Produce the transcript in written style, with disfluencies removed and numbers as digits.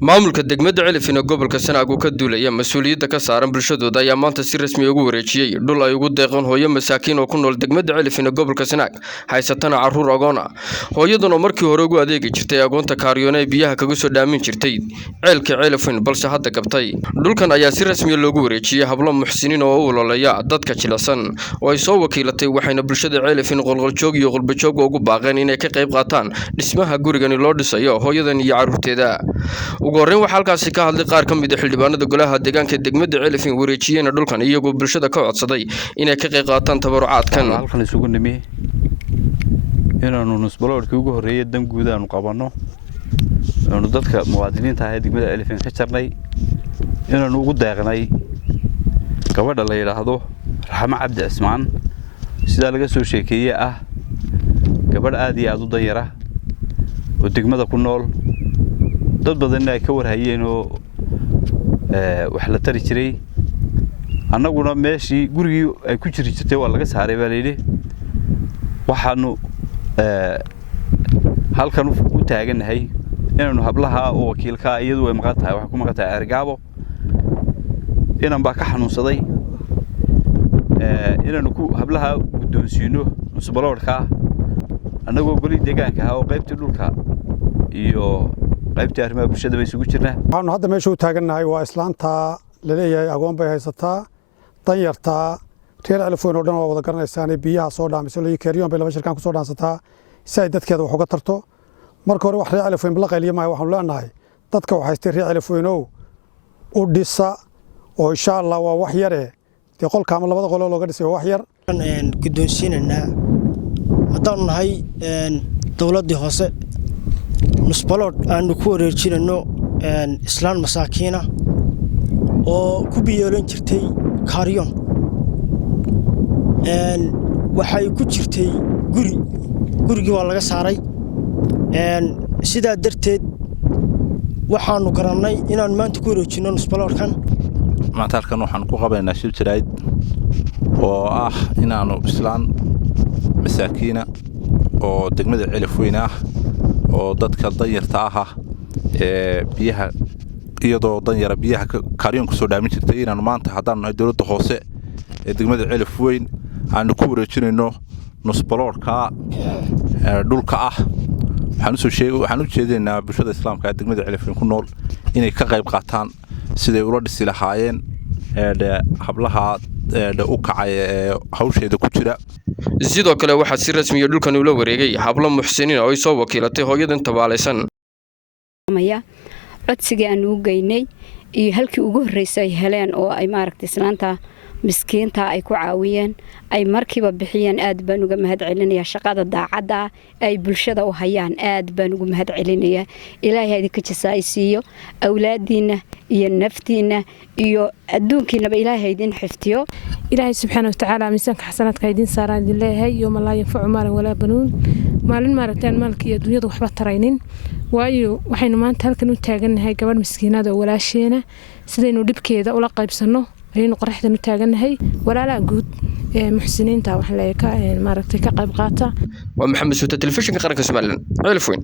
maamulka degmada Celifin ee gobolka Sanaag uu ka duulaya mas'uuliyadda ka saaran bulshadooda ayaa maanta si rasmi ah ugu wareejiyay dhul ay ugu deeqeen hooyo masaakiin oo ku nool degmada Celifin ee gobolka Sanaag haysatana caruur agoon ah. Hooyadan oo markii hore ugu adeegi jirtay agoonta kaaryoona ee biyaha kaga soo dhaamin jirtay ceelka Celifin balse hadda gabtay. Dhulkan ayaa si rasmi ah loogu wareejiyay hablo muxsiniin oo u ololeeya dadka jilicsan oo ay soo wakiilatay waxayna bulshada Celifin qolqoljoog iyo qulbajoog ugu baaqeen inay ka qayb qaataan dhismaha gurigan loo dhisayo hooyadan iyo caruurteeda. ugu horreyn waxaa halkaasi ka hadlay qaar ka mid ah xildhibaanada golaha deegaanka degmada Celifin wareejiyeen dhulkan iyagoo bulshada ka codsaday inay ka qayb qaataan tabarucaadkan. halkan isugu nimi inaanu nusbaloodkii ugu horreeyay dan guud aanu qabanno aanu dadka muwaadiniinta ah ee degmada Celifin ka jarnay inaanu ugu deeqnay gabadha la yiraahdo Raxma Cabdi Cismaan sida laga soo sheekeeyay ah gabadh aad iyo aad u danyara oo degmada ku nool dad badan ay ka warhayeen oo wax la tari jiray annaguna meeshii gurigii ay ku jirtay waa laga saaray baa leeyahay waxaanu halkan u taaganahay inaanu hablaha oo wakiilka iyadu way maqan tahay waxa ku maqan tahay ergaabo inaan baa ka xanuunsaday inaanu ku hablaha guddoonsiino nusbaloodka annagoo goli deegaanka ah oo qaybtii dhulka iyo qaybtii arrimaha bulshada bay isugu jirnaa. waxaanu hadda meesha u taaganahay waa islaanta la leeyahay agoon bay haysataa danyartaa reer Celifin oo dhan waa wada garanaysaan biyaha soo dhaamisay loo kaariyoon bay laba shirkaan ku soo dhaansataa si ay dadkeeda wax uga tarto. marka hore wax reer Celifin la qayliyo ma waxaan leenahay dadka wax haystay reer Celifin oo dhisa oo insha Allah waa wax yar ee qolka ama labada qol looga dhisay wax yar guddoonsiinana haddaan nahay dawladda hoose nusbalood aanu ku wareejinayno islaan masaakiina oo ku biyeelan jirtay kaaryoon waxay ku jirtay gurigii waa laga saaray sidaa darteed waxaanu garannay inaan maanta ku wareejino nusbaloodkan. maanta halkan waxaan ku qabaynaa shil jirayd oo ah inaanu islaan masaakiina oo degmada Celifin ah oo dadka danyarta ah ee biyaha iyadoo danyara biyaha kaaryoon ku soo dhaamin jirtay inaanu maanta haddaan nahay dawladda hoose ee degmada Celifin aanu ku wareejinayno nusbaloodka dhulka ah. waxaan u jeedinaa bulshada islaamka ee degmada Celifin ku nool inay ka qayb qaataan siday ula dhisi lahaayeen hablaha u kacay hawsheeda ku jira. sidoo kale waxaa si rasmi ah dhulkan ula wareegay hablo muxsiniin oo ay soo wakiilatay hooyadan tabaalaysan. codsiga aan u geynay iyo halkii ugu horeysay heleen oo ay maaragtay islaanta miskiinta ay ku caawiyeen ay markiiba bixiyeen aad baan uga mahad celinayaa shaqada daacadda ay bulshada u hayaan aad baan uga mahad celinayaa ilaahay idinka jazaaysiiyo awlaadiina iyo naftiina iyo adduunkiinaba ilaahay idin xiftiyo. ilaahay subxaanahu wa ta'aala miisaanka xasanaadka idin saaraan idin leeyahay iyo ma la yanfacu maalan walaa banuun maalin maaragtaan maalkii adduunyada waxba taraynin waayo waxaynu maanta halkan u taaganahay gabadh miskiinada oo walaasheena sidaynu dhibkeeda ula qaybsano ayaynu qoraxdan u taaganahay walaalaha guud ee muxsiniinta wax la maaragtay ka qayb qaata. waa maxamed suuta telefishinka qaranka Soomaaliland Celifin.